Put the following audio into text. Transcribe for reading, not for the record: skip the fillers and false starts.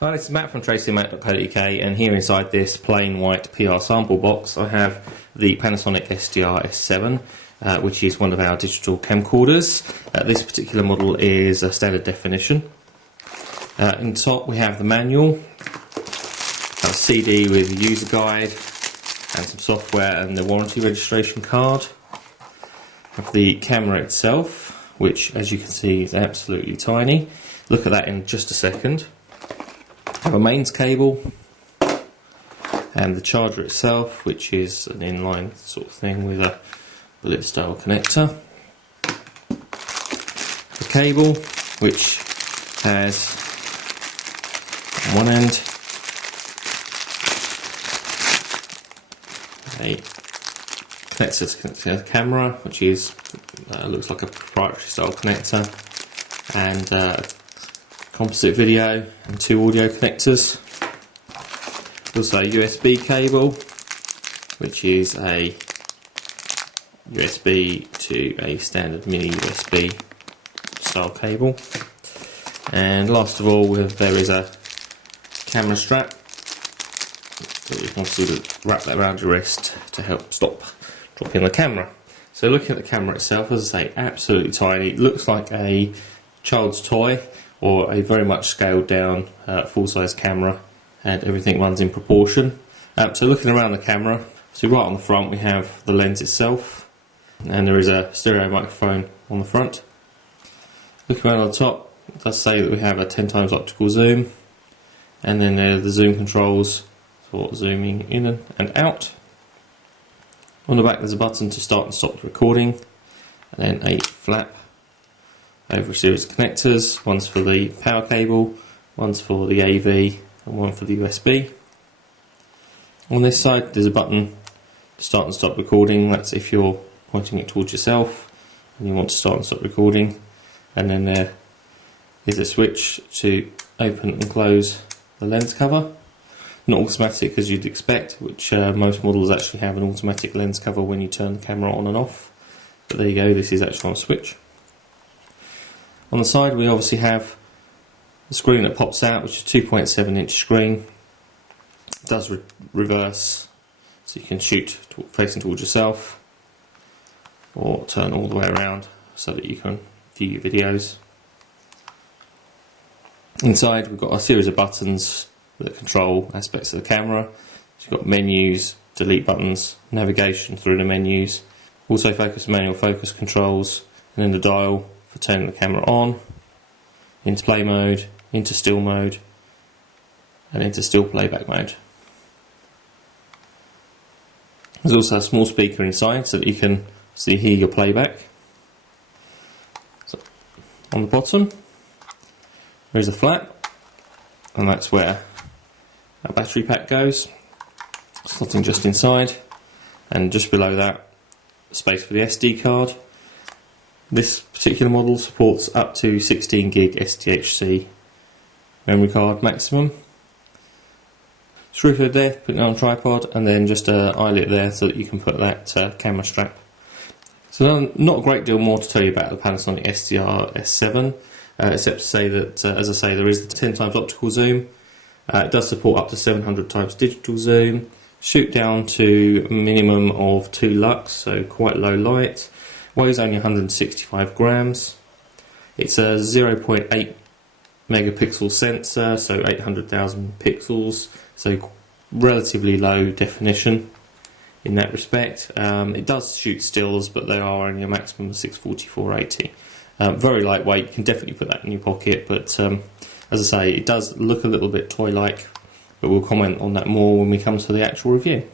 Hi, this is Matt from tracymac.co.uk, and here inside this plain white PR sample box I have the Panasonic SDR-S7, which is one of our digital camcorders. This particular model is a standard definition. In top we have the manual, a CD with a user guide and some software and the warranty registration card. We have the camera itself, which as you can see is absolutely tiny. Look at that in just a second. Have a mains cable and the charger itself, which is an inline sort of thing with a bullet style connector. The cable, which has on one end a connector to connect to the camera, which is looks like a proprietary style connector, and composite video and two audio connectors. Also a USB cable, which is a USB to a standard mini USB style cable. And last of all, there is a camera strap, so you can sort of wrap that around your wrist to help stop dropping the camera. So looking at the camera itself, as I say, absolutely tiny. It looks like a child's toy or a very much scaled down full-size camera, and everything runs in proportion. So looking around the camera, so right on the front we have the lens itself, and there is a stereo microphone on the front. Looking around on the top, it does say that we have a 10 times optical zoom, and then the zoom controls for zooming in and out. On the back there's a button to start and stop the recording, and then a flap over a series of connectors. One's for the power cable, one's for the AV, and one for the USB. On this side there's a button to start and stop recording. That's if you're pointing it towards yourself and you want to start and stop recording. And then there is a switch to open and close the lens cover. Not automatic as you'd expect, which most models actually have an automatic lens cover when you turn the camera on and off. But there you go, this is actually on a switch. On the side we obviously have the screen that pops out, which is a 2.7 inch screen. It does reverse, so you can shoot facing towards yourself, or turn all the way around so that you can view your videos. Inside we've got a series of buttons that control aspects of the camera. So you've got menus, delete buttons, navigation through the menus, also focus and manual focus controls, and then the dial for turning the camera on, into play mode, into still mode, and into still playback mode. There's also a small speaker inside so that you can hear your playback. So on the bottom there is a flap, and that's where our battery pack goes, slotting just inside, and just below that space for the SD card. This particular model supports up to 16 gig SDHC memory card maximum. Screw through there, put it on a tripod, and then just an eyelet there so that you can put that camera strap. So not a great deal more to tell you about the Panasonic SDR-S7, except to say that, as I say, there is the 10 times optical zoom. It does support up to 700 times digital zoom, shoot down to a minimum of 2 lux, so quite low light. Weighs only 165 grams. It's a 0.8 megapixel sensor, so 800,000 pixels, so relatively low definition in that respect. It does shoot stills, but they are only a maximum of 640x480. Very lightweight, you can definitely put that in your pocket, but as I say, it does look a little bit toy-like, but we'll comment on that more when we come to the actual review.